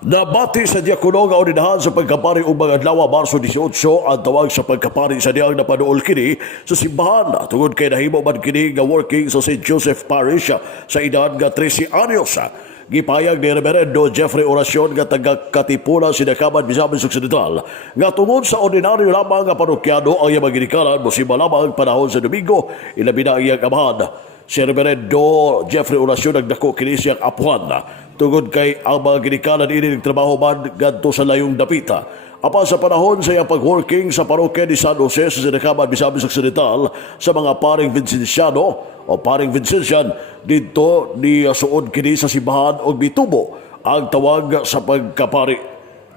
Nabati sa Diacono nga uninahan sa Pagkapari ug mga adlaw Marso 18 ang tawag sa Pagkapari sa diyang napaduol kini sa Simbahan tungod kay nahimo man kini nga working sa St. Joseph Parish sa edad nga 13 anyos. Gipayag ni Reverendo Jeffrey Oracion nga taga Katipunan Sinacaban, Misamis Occidental nga tungod sa ordinaryo lamang nga parokyano ang iyang ginikanan mosimba lamang panahon sa Domingo ilabi na iyang amahan. Si Reverendo Jeffrey Oracion nagdako kini siyang apuhan tungod kay ang mga ginikanan ini nagtrabaho man gadto sa layong dapita. Apan sa panahon sa iyang pag-working sa parokya ni San Jose sa Sinacaban, Misamis Occidental sa mga paring Vincentiano o paring Vincentian dito ni suod kini sa simbahan og bitubo ang tawag sa Pagkapari.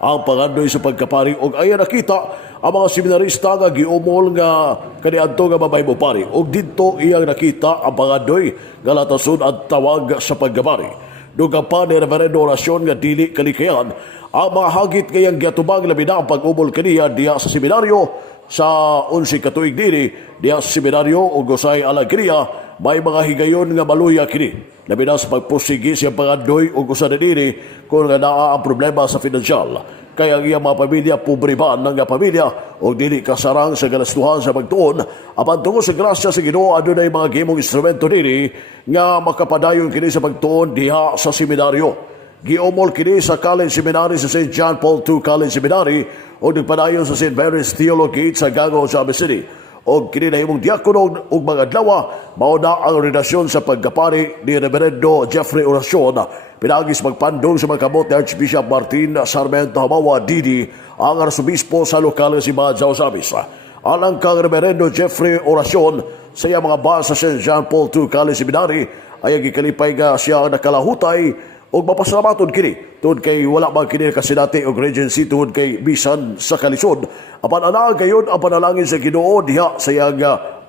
Ang pangandoy sa Pagkapari og ayan nakita ang mga seminarista nga giumol nga kaniadto nga mabaymo pari og didto iyang nakita ang pangandoy nga latason ang tawag sa Pagkapari. Dugang pa ni Reverendo Oracion nga dili kalikayan ang mga hagit ngayang giatubang labi na ang pag-umol kaniya diya sa seminaryo sa 11 katuig diri diya sa seminaryo ug usay alegria may mga higayon nga maluya kini labi na sa pagpursigi siyang pangandoy ug usa na diri kung nga naa ang problema sa financial. Kaya ang iyang mga pamilya, pobre ba ng pamilya o dili kasarang sa galastuhan sa pagtuon. Apan tungo sa grasya sa Ginoo adunay mga gimong instrumento diri nga makapadayon kini sa pagtuon diha sa seminaryo. Giumol kini sa College Seminary sa St. John Paul II College Seminary o nagpadayon sa St. Mary's Theology sa Gango sa City. O kini na imong diakono ug mga adlaw mao na ang relasyon sa Pagkapari ni Reverendo Jeffrey Oracion. Pinagis magpandong sa mga kamot ni Archbishop Martin Sarmiento Hamawa Didi ang arsobispo sa lokal nga simbahan sa Osamis. Alang kang Reverendo Jeffrey Oracion sa iya mga basa sa St. John Paul II College Seminary ay gikalipay nga siya nakalahutay o mapasalamatod kini tungod kay wala man kini kasinati og regency tungod kay bisan sa kalisod. Apan ana gayon ang panalangin sa Ginoo diha sa iyang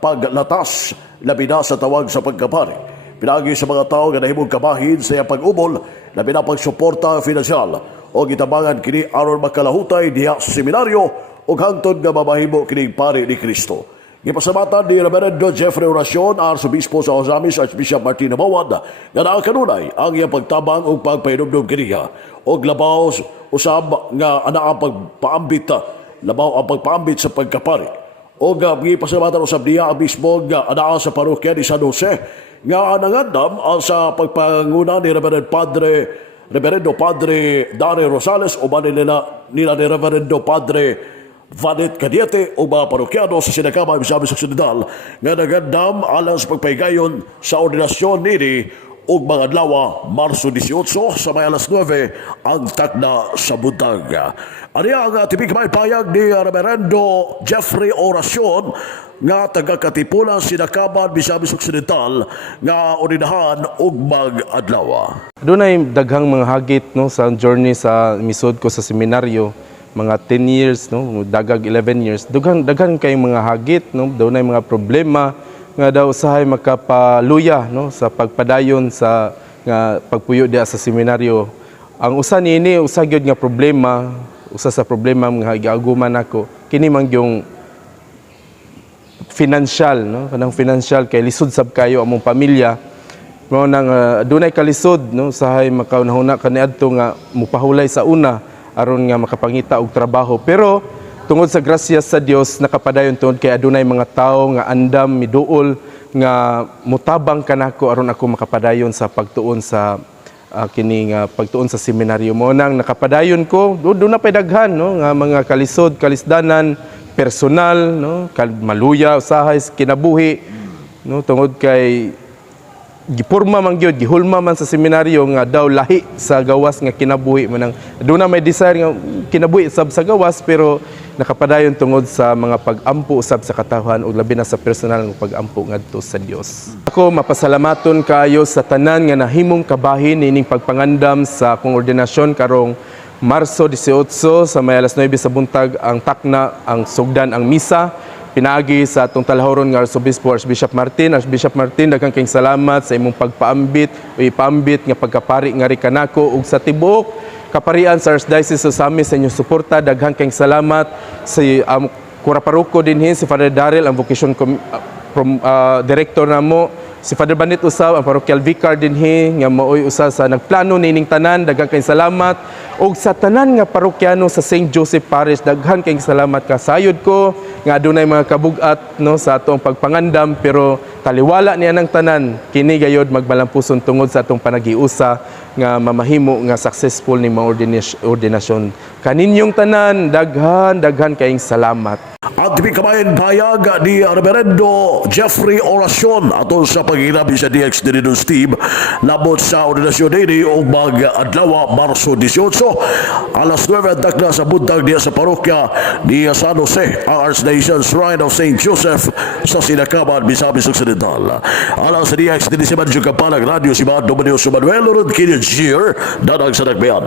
paglatas labi na sa tawag sa Pagkapari. Pinagi sa mga tao nga nahimong kabahin sa iyang pag-umol labi na pagsuporta finansyal o gitabangan kini aron makalahutay diha sa seminaryo ug hangtod nga mamahimo kini pari ni Kristo. Gipasamatan ni Reverendo Jeffrey Oracion, Arsobispo sa Osamis, Archbishop Martin Hamawa nga nakakanunay ang iyang pagtabang ug pagpahinumdum kiniya og labaw usab nga anaa pagpaambit labaw ang pagpaambit sa Pagkapari. Og gipasamatan usab niya ang mismo nga anaa sa parokya ni San Jose nga nangandam sa pagpanguna ni Reverendo Padre Dari Rosales o nila ni Reverendo Padre Vanet Cadiete o mga parokyano sa Sinacaban, Misamis Occidental nga nagandam alang sa pagpaygayon sa ordinasyon nini o mga adlaw Marso 18 sa may alas 9 ang takna sa buntag. Ariya ang tibig may payag ni Reverendo Jeffrey Oracion nga taga Katipunan Sinacaban, Misamis Occidental nga ordinahan og mag-adlaw. Dunay daghang mga hagit no sa journey sa misod ko sa seminaryo, mga 10 years no, dagag 11 years. Daghan kayong mga hagit no, dunay mga problema nga daw usahay makapaluya no sa pagpadayon sa nga pagpuyo diha sa seminaryo. Ang usa niini usa gyud nga problema, usa sa problema nga giaguman nako kini man yung financial no, kanang financial kay lisod sab kayo among pamilya. Mao nang dunay kalisod no usahay makaunahuna kaniadto nga mupahulay sa una aron nga makapangita og trabaho. Pero tungod sa grasya sa Dios nakapadayon tungod kay adunay mga tawo nga andam miduol nga mutabang kanako aron ako makapadayon sa pagtuon sa kini nga pagtuon sa seminaryo. Mo nang nakapadayon ko do na pay daghan no nga mga kalisod, kalisdanan, personal no, maluya usahay kinabuhi no tungod kay gipurma man gyud gihulma man sa seminaryo nga daw lahi sa gawas nga kinabuhi manang aduna may desire nga kinabuhi sab sa gawas pero nakapadayon tungod sa mga pag-ampo usab sa katawhan ug labi na sa personal nga pag-ampo ngadto sa Dios. Ako mapasalamaton kaayo sa tanan nga nahimong kabahin nining pagpangandam sa akong ordinasyon karong Marso 18 sa may alas 9 sa buntag ang takna ang sugdan ang misa. Pinagi sa atong talahoron nga Arsobispo Archbishop Martin. Archbishop Martin, daghang kayong salamat sa imong pagpaambit o ipaambit nga pagkapari nga ri kanako ug sa tibuok kaparian sa Archdiocese of Osamis sa inyong suporta. Daghang kayong salamat sa kuraparuko dinhi si Father Daryl ang vocation director namo Si Father Bandit usab ang parokyal vicar dinhi nga maoy usa sa nagplano nining tanan, daghang kayong salamat. Og sa tanan nga parokyano sa St. Joseph Parish, daghan kayong salamat kasayod ko nga adunay mga kabugat no sa atong pagpangandam, pero taliwala niya ng tanan kini gayod magbalampuson tungod sa atong panagiusa nga mamahimo nga successful ni mga ordinasyon. Kaninyong tanan, daghan kayong salamat. At kamayan payag ni Reverendo Jeffrey Oracion aton sa paginabi sa DX Diridus Team labot sa ordinasyon nini o mag-adlawa Marso 18 alas 9 takna sa buntag niya sa parokya ni San Jose ang Archdiocese Shrine of St. Joseph sa Sinacaban, Misamis Occidental. Alang sa DX Dinisiman yung kapalang radyo si Manuel Manuel Urod Kini Gier, danang sa nagbayan.